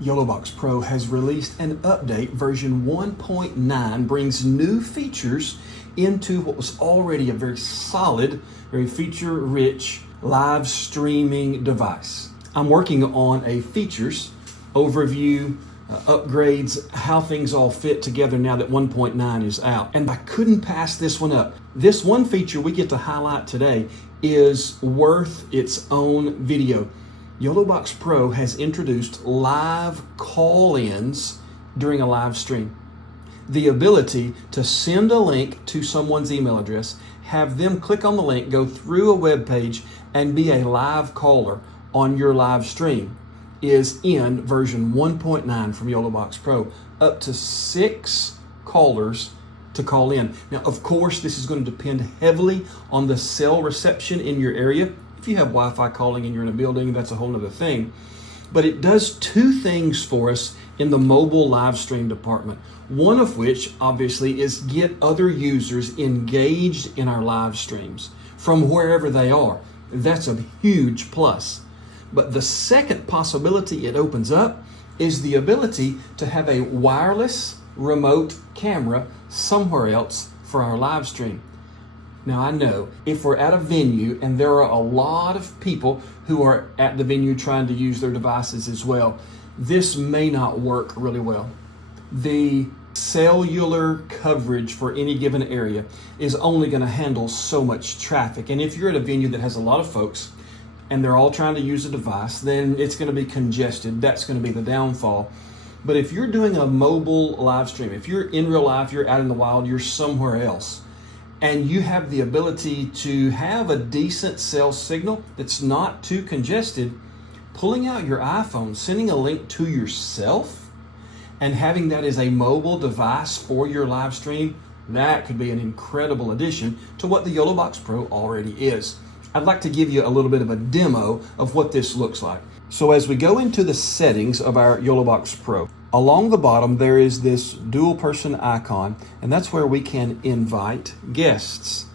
YoloBox Pro has released an update. Version 1.9 brings new features into what was already a very solid, very feature-rich live streaming device. I'm working on a features overview, upgrades, how things all fit together now that 1.9 is out. And I couldn't pass this one up. This one feature we get to highlight today is worth its own video. YoloBox Pro has introduced live call-ins during a live stream. The ability to send a link to someone's email address, have them click on the link, go through a web page, and be a live caller on your live stream is in version 1.9 from YoloBox Pro. Up to 6 callers to call in. Now, of course, this is going to depend heavily on the cell reception in your area. If you have Wi-Fi calling and you're in a building, that's a whole other thing. But it does 2 things for us in the mobile live stream department. One of which, obviously, is get other users engaged in our live streams from wherever they are. That's a huge plus. But the second possibility it opens up is the ability to have a wireless remote camera somewhere else for our live stream. Now, I know if we're at a venue and there are a lot of people who are at the venue trying to use their devices as well, this may not work really well. The cellular coverage for any given area is only going to handle so much traffic. And if you're at a venue that has a lot of folks and they're all trying to use a device, then it's going to be congested. That's going to be the downfall. But if you're doing a mobile live stream, if you're in real life, you're out in the wild, you're somewhere else, and you have the ability to have a decent cell signal that's not too congested, pulling out your iPhone, sending a link to yourself, and having that as a mobile device for your live stream, that could be an incredible addition to what the YoloBox Pro already is. I'd like to give you a little bit of a demo of what this looks like. So as we go into the settings of our YoloBox Pro, along the bottom there is this dual person icon, and that's where we can invite guests.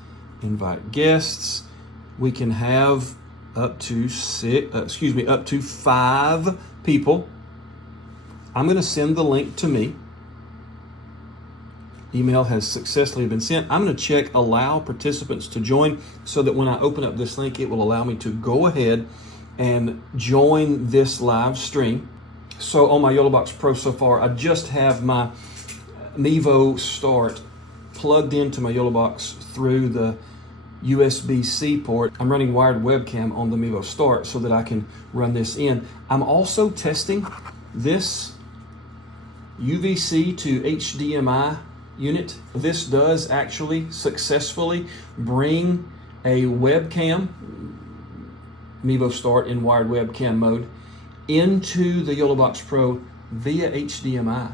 Invite guests. We can have up to 5 people. I'm going to send the link to me. Email has successfully been sent. I'm going to check allow participants to join so that when I open up this link, it will allow me to go ahead and join this live stream. So on my YoloBox Pro so far, I just have my Mevo Start plugged into my YoloBox through the USB-C port. I'm running wired webcam on the Mevo Start so that I can run this in. I'm also testing this UVC to HDMI unit. This does actually successfully bring a webcam, Mevo Start in wired webcam mode, into the YoloBox Pro via HDMI.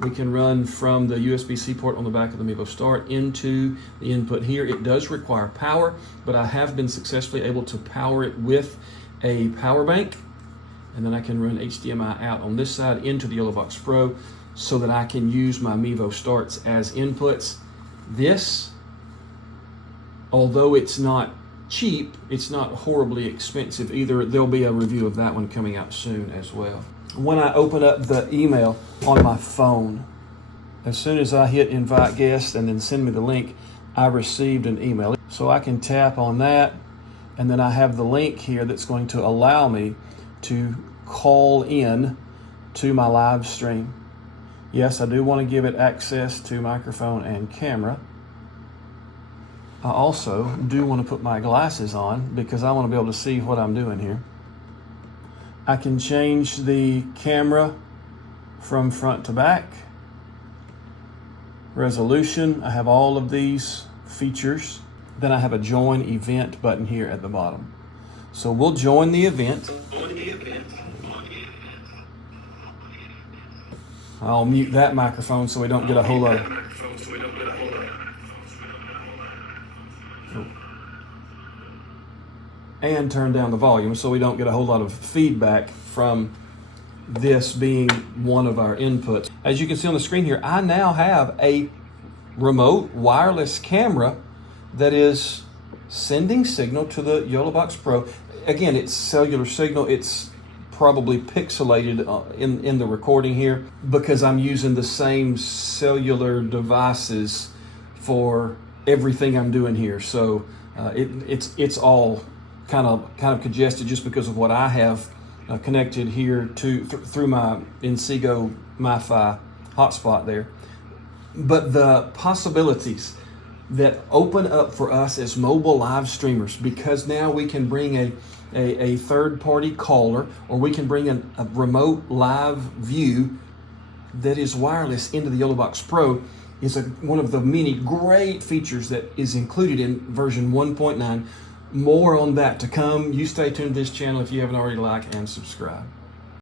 We can run from the USB-C port on the back of the Mevo Start into the input here. It does require power, but I have been successfully able to power it with a power bank, and then I can run HDMI out on this side into the YoloBox Pro so that I can use my Mevo Starts as inputs. This, although it's not cheap, it's not horribly expensive either. There'll be a review of that one coming out soon as well. When I open up the email on my phone, as soon as I hit invite guest and then send me the link, I received an email. So I can tap on that, and then I have the link here that's going to allow me to call in to my live stream. Yes, I do want to give it access to microphone and camera. I also do want to put my glasses on because I want to be able to see what I'm doing here. I can change the camera from front to back. Resolution, I have all of these features. Then I have a join event button here at the bottom. So we'll join the event. I'll mute that microphone so we don't get a whole lot of... and turn down the volume so we don't get a whole lot of feedback from this being one of our inputs. As you can see on the screen here, I now have a remote wireless camera that is sending signal to the YoloBox Pro. Again, it's cellular signal. It's probably pixelated in the recording here because I'm using the same cellular devices for everything I'm doing here. So it's all kind of congested just because of what I have connected here through my Inseego MiFi hotspot there. But the possibilities that open up for us as mobile live streamers, because now we can bring a third-party caller, or we can bring a remote live view that is wireless into the YoloBox Pro, is one of the many great features that is included in version 1.9. More on that to come. You stay tuned to this channel if you haven't already, like and subscribe.